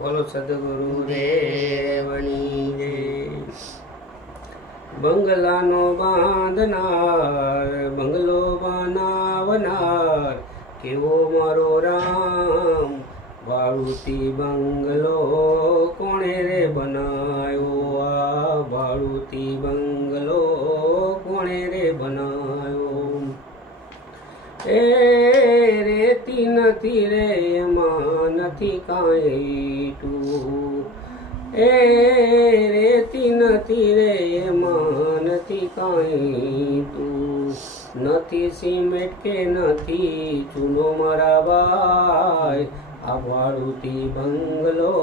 બોલો સદગુરુ દેવની જય। બંગલાનો બાંધનાર બંગલો બનાવનાર કેવો મારો રામ, ભાડુતી બંગલો કોણે રે બનાવ્યો, આ ભાડુતી બંગલો કોણે રે બનાવ્યો। એ રેતી નથી રે એમાં નથી કાંઈ તું, એ રેતી નથી રે એમાં નથી કાંઈ તું, નથી સિમેન્ટ કે નથી ચૂનો મારા ભાઈ, આ ભાડુતી બંગલો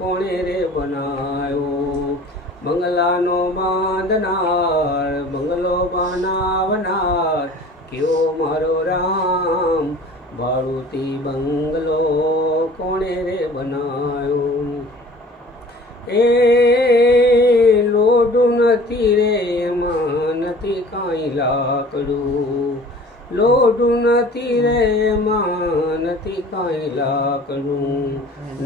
કોણે રે બનાવ્યો। બંગલાનો બાંધનાર બંગલો બનાવનાર કેવો મારો રામ, ભાડુતી બંગલો કોણે રે બનાવ્યો। એ લોઢું નથી રે એમાં નથી કાંઈ લાકડું, લોઢું નથી રે એમાં નથી કાંઈ લાકડું,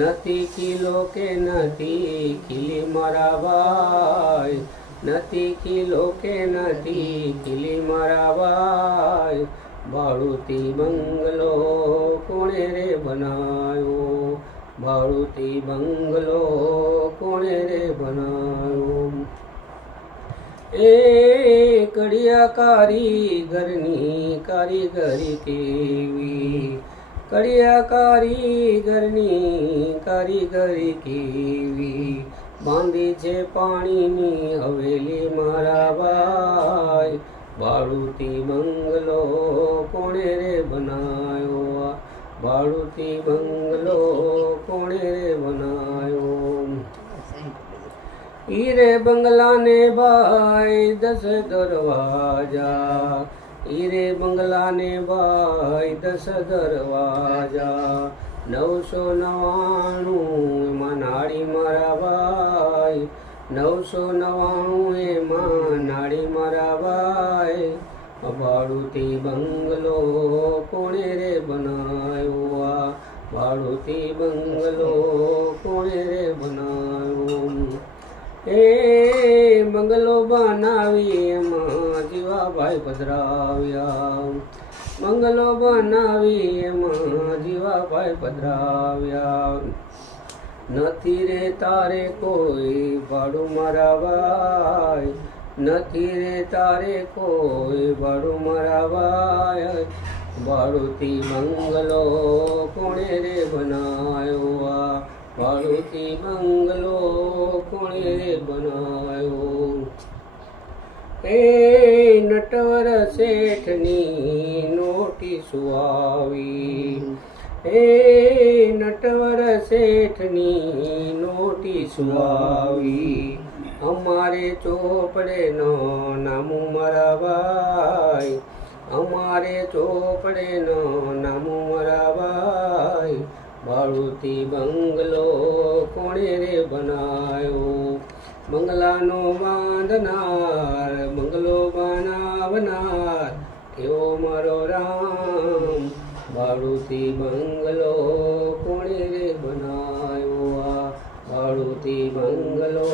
નથી કિલો કે નથી ખીલી મારા ભાઈ, નથી કિલો કે નથી ખીલી મારા ભાઈ, ભાડુતી બંગલો કોણે રે બનાવ્યો, ભાડુતી બંગલો કોણે રે બનાવ્યો। એ કડિયા કારીગરની કારીગરી કેવી, કડિયા કારીગરની કારીગરી કેવી, બાંધી છે પાણીની હવેલી મારા ભાઈ, ભાડુતી બંગલો કોણે રે બનાવ્યો, ભાડુતી બંગલો કોણે રે બનાવ્યો। હીરે બંગલાને ભાઈ 10 દરવાજા, હીરે બંગલાને ભાઈ 10 દરવાજા, 999 એમાં નાળી મારા ભાઈ, 999 એમાં નાળી મારા ભાઈ, ભાડુતી બંગલો કોણે રે બનાવ્યો, આ ભાડુતી બંગલો કોણે રે બનાવ્યો। એ બંગલો બનાવી એમાં જીવાભાઈ પધરાવ્યા, બંગલો બનાવી એમાં જીવાભાઈ પધરાવ્યા, નથી રે તારે કોઈ ભાડું મારા ભાઈ, નથી રે તારે કોઈ ભાડું મારા ભાઈ, ભાડુતી બંગલો કોણે રે બનાવ્યો, આ ભાડુતી બંગલો કોણે રે બનાવ્યો। એ નટવર શેઠની નોટિસો આવી, એ નટવર શેઠની નોટિસો આવી, અમારે ચોપડે નો નામું મારા ભાઈ, અમારે ચોપડે નો નામું મારા ભાઈ, ભાડુતી બંગલો કોણે રે બનાવ્યો। બંગલાનો બાંધનાર બંગલો બનાવનાર કેવો મારો રામ, ભાડુતી બંગલો કોણે રે બનાવ્યો, આ ભાડુતી બંગલો